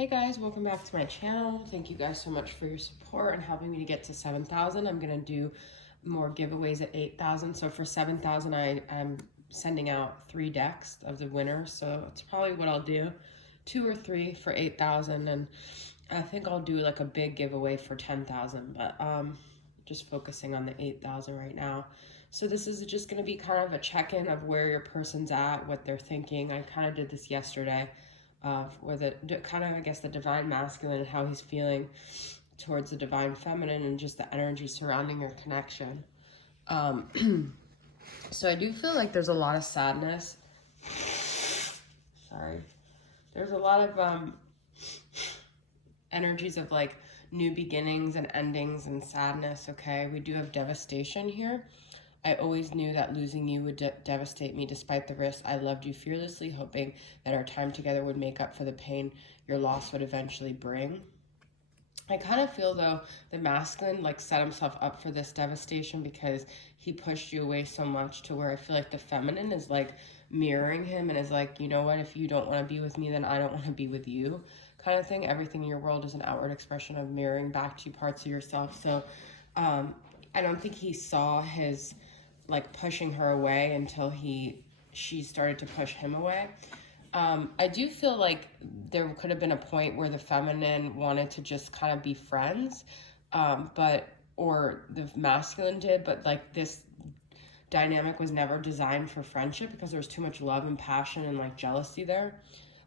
Hey guys, welcome back to my channel. Thank you guys so much for your support and helping me to get to 7,000. I'm gonna do more giveaways at 8,000. So for 7,000, I'm sending out 3 decks of the winners. So it's probably what I'll do, 2 or 3 for 8,000, and I think I'll do like a big giveaway for 10,000. But just focusing on the 8,000 right now. So this is just gonna be kind of a check-in of where your person's at, what they're thinking. I kind of did this yesterday. For the kind of, I guess, the divine masculine and how he's feeling towards the divine feminine and just the energy surrounding your connection. So I do feel like there's a lot of sadness. Sorry. There's a lot of energies of like new beginnings and endings and sadness, okay? We do have devastation here. I always knew that losing you would devastate me despite the risk. I loved you fearlessly, hoping that our time together would make up for the pain your loss would eventually bring. I kind of feel though the masculine like set himself up for this devastation because he pushed you away so much, to where I feel like the feminine is like mirroring him and is like, you know what, if you don't want to be with me, then I don't want to be with you, kind of thing. Everything in your world is an outward expression of mirroring back to parts of yourself. So I don't think he saw his like pushing her away until she started to push him away. I do feel like there could have been a point where the feminine wanted to just kind of be friends, or the masculine did, but like this dynamic was never designed for friendship because there was too much love and passion and like jealousy there.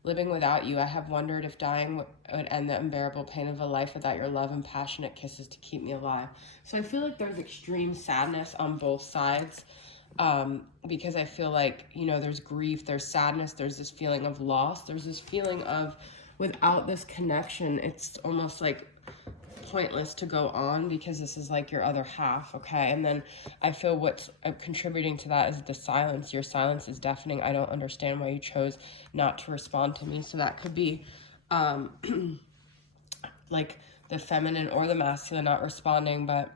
Living without you, I have wondered if dying would end the unbearable pain of a life without your love and passionate kisses to keep me alive. So I feel like there's extreme sadness on both sides, because I feel like, you know, there's grief, there's sadness, there's this feeling of loss, there's this feeling of without this connection, it's almost like pointless to go on because this is like your other half, okay? And then I feel what's contributing to that is the silence. Your silence is deafening. I don't understand why you chose not to respond to me. So that could be like the feminine or the masculine not responding, but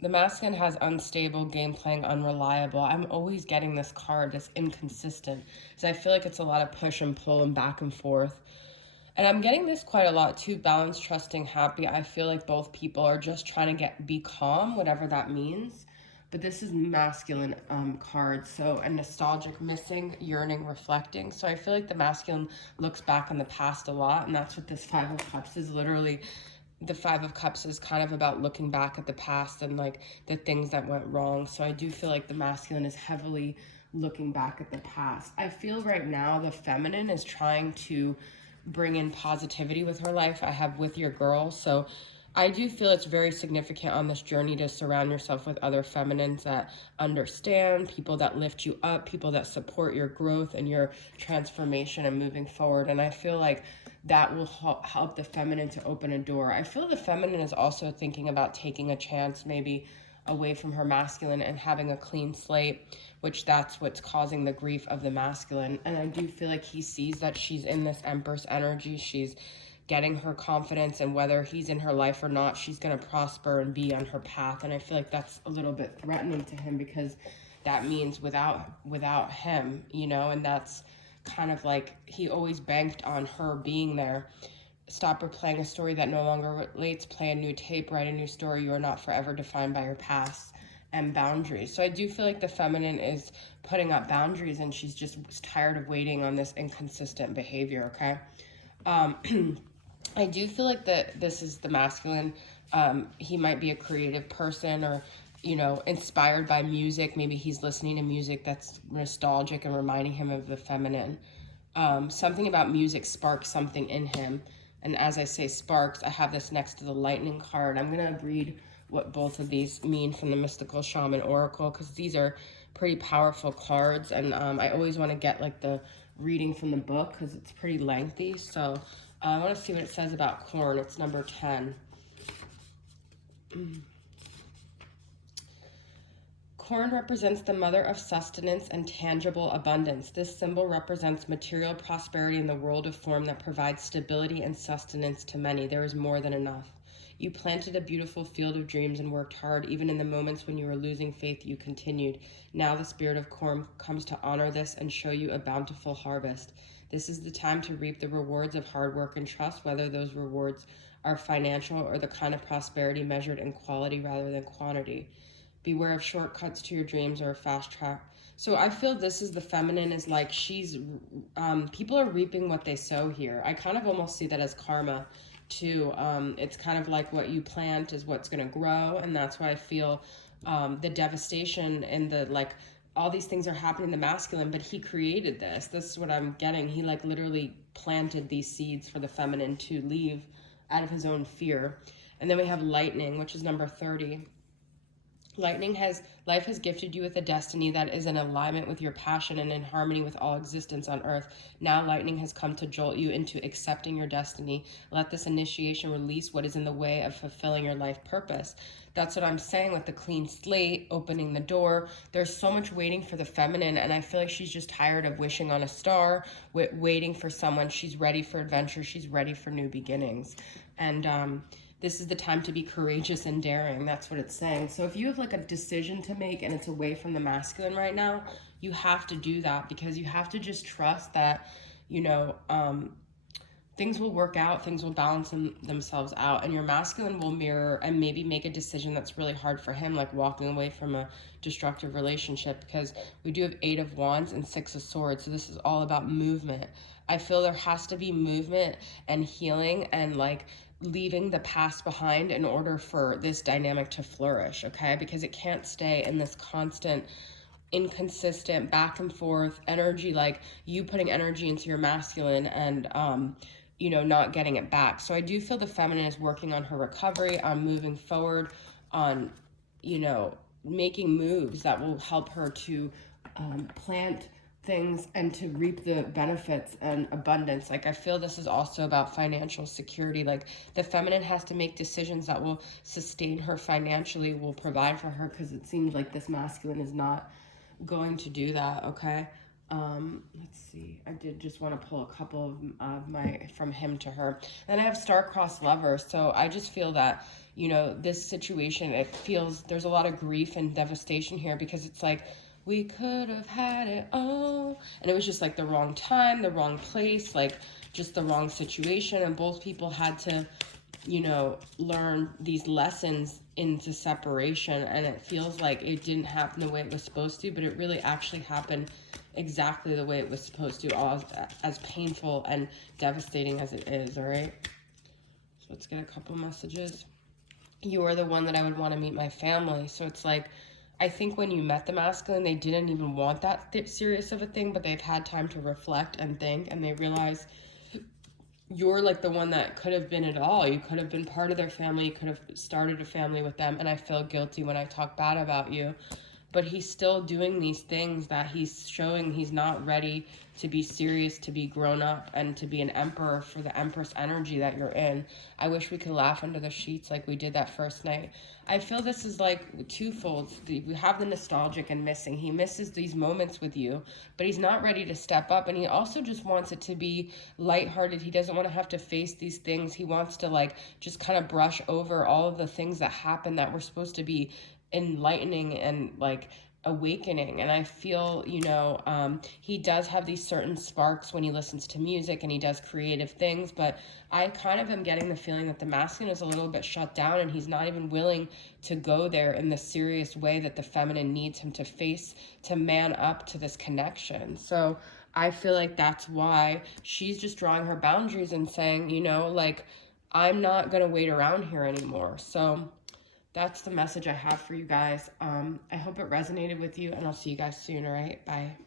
the masculine has unstable, game playing, unreliable. I'm always getting this card, this inconsistent. So I feel like it's a lot of push and pull and back and forth. And I'm getting this quite a lot too, balanced, trusting, happy. I feel like both people are just trying to be calm, whatever that means. But this is masculine card, so a nostalgic, missing, yearning, reflecting. So I feel like the masculine looks back on the past a lot, and that's what this Five of Cups is. Literally, the Five of Cups is kind of about looking back at the past and like the things that went wrong. So I do feel like the masculine is heavily looking back at the past. I feel right now the feminine is trying to bring in positivity with her life. I have With Your Girl. So I do feel it's very significant on this journey to surround yourself with other feminines that understand, people that lift you up, people that support your growth and your transformation and moving forward. And I feel like that will help the feminine to open a door. I feel the feminine is also thinking about taking a chance, maybe away from her masculine and having a clean slate, which that's what's causing the grief of the masculine. And I do feel like he sees that she's in this Empress energy. She's getting her confidence, and whether he's in her life or not, she's going to prosper and be on her path. And I feel like that's a little bit threatening to him because that means without him, you know, and that's kind of like he always banked on her being there. Stop replaying a story that no longer relates. Play a new tape. Write a new story. You are not forever defined by your past. And boundaries. So I do feel like the feminine is putting up boundaries, and she's just tired of waiting on this inconsistent behavior, okay? I do feel like that this is the masculine. He might be a creative person, or, you know, inspired by music. Maybe he's listening to music that's nostalgic and reminding him of the feminine. Something about music sparks something in him. And as I say sparks, I have this next to the lightning card. I'm going to read what both of these mean from the Mystical Shaman Oracle, because these are pretty powerful cards. And I always want to get like the reading from the book because it's pretty lengthy. So I want to see what it says about corn. It's number 10. Corn represents the mother of sustenance and tangible abundance. This symbol represents material prosperity in the world of form that provides stability and sustenance to many. There is more than enough. You planted a beautiful field of dreams and worked hard. Even in the moments when you were losing faith, you continued. Now the spirit of corn comes to honor this and show you a bountiful harvest. This is the time to reap the rewards of hard work and trust, whether those rewards are financial or the kind of prosperity measured in quality rather than quantity. Beware of shortcuts to your dreams or a fast track. So I feel this is the feminine is like people are reaping what they sow here. I kind of almost see that as karma too. It's kind of like what you plant is what's going to grow. And that's why I feel the devastation and the like, all these things are happening to the masculine, but he created this. This is what I'm getting. He like literally planted these seeds for the feminine to leave out of his own fear. And then we have lightning, which is number 30. Life has gifted you with a destiny that is in alignment with your passion and in harmony with all existence on earth. Now lightning has come to jolt you into accepting your destiny. Let this initiation release what is in the way of fulfilling your life purpose. That's what I'm saying with the clean slate, opening the door. There's so much waiting for the feminine, and I feel like she's just tired of wishing on a star, waiting for someone. She's ready for adventure. She's ready for new beginnings. And this is the time to be courageous and daring. That's what it's saying. So if you have like a decision to make and it's away from the masculine right now, you have to do that, because you have to just trust that, things will work out, things will balance themselves out, and your masculine will mirror and maybe make a decision that's really hard for him, like walking away from a destructive relationship, because we do have 8 of Wands and 6 of Swords. So this is all about movement. I feel there has to be movement and healing and like leaving the past behind in order for this dynamic to flourish, okay? Because it can't stay in this constant inconsistent back and forth energy, like you putting energy into your masculine and not getting it back. So I do feel the feminine is working on her recovery, on moving forward, on making moves that will help her to plant things and to reap the benefits and abundance. Like I feel this is also about financial security. Like the feminine has to make decisions that will sustain her financially, will provide for her, because it seems like this masculine is not going to do that, okay? Let's see. I did just want to pull a couple of my from him to her. Then I have star-crossed lovers. So I just feel that, this situation, it feels there's a lot of grief and devastation here, because it's like, we could have had it all. And it was just like the wrong time, the wrong place, like just the wrong situation. And both people had to, learn these lessons into separation. And it feels like it didn't happen the way it was supposed to, but it really actually happened exactly the way it was supposed to, all as painful and devastating as it is, all right? So let's get a couple messages. You are the one that I would want to meet my family. So it's like, I think when you met the masculine, they didn't even want that serious of a thing, but they've had time to reflect and think, and they realize you're like the one that could have been it all. You could have been part of their family. You could have started a family with them, and I feel guilty when I talk bad about you. But he's still doing these things that he's showing he's not ready to be serious, to be grown up, and to be an emperor for the empress energy that you're in. I wish we could laugh under the sheets like we did that first night. I feel this is like twofold. We have the nostalgic and missing. He misses these moments with you, but he's not ready to step up. And he also just wants it to be lighthearted. He doesn't want to have to face these things. He wants to like just kind of brush over all of the things that happened that were supposed to be enlightening and like awakening. And I feel he does have these certain sparks when he listens to music and he does creative things, but I kind of am getting the feeling that the masculine is a little bit shut down, and he's not even willing to go there in the serious way that the feminine needs him to face, to man up to this connection. So I feel like that's why she's just drawing her boundaries and saying, like, I'm not gonna wait around here anymore. So that's the message I have for you guys. I hope it resonated with you, and I'll see you guys soon, all right? Bye.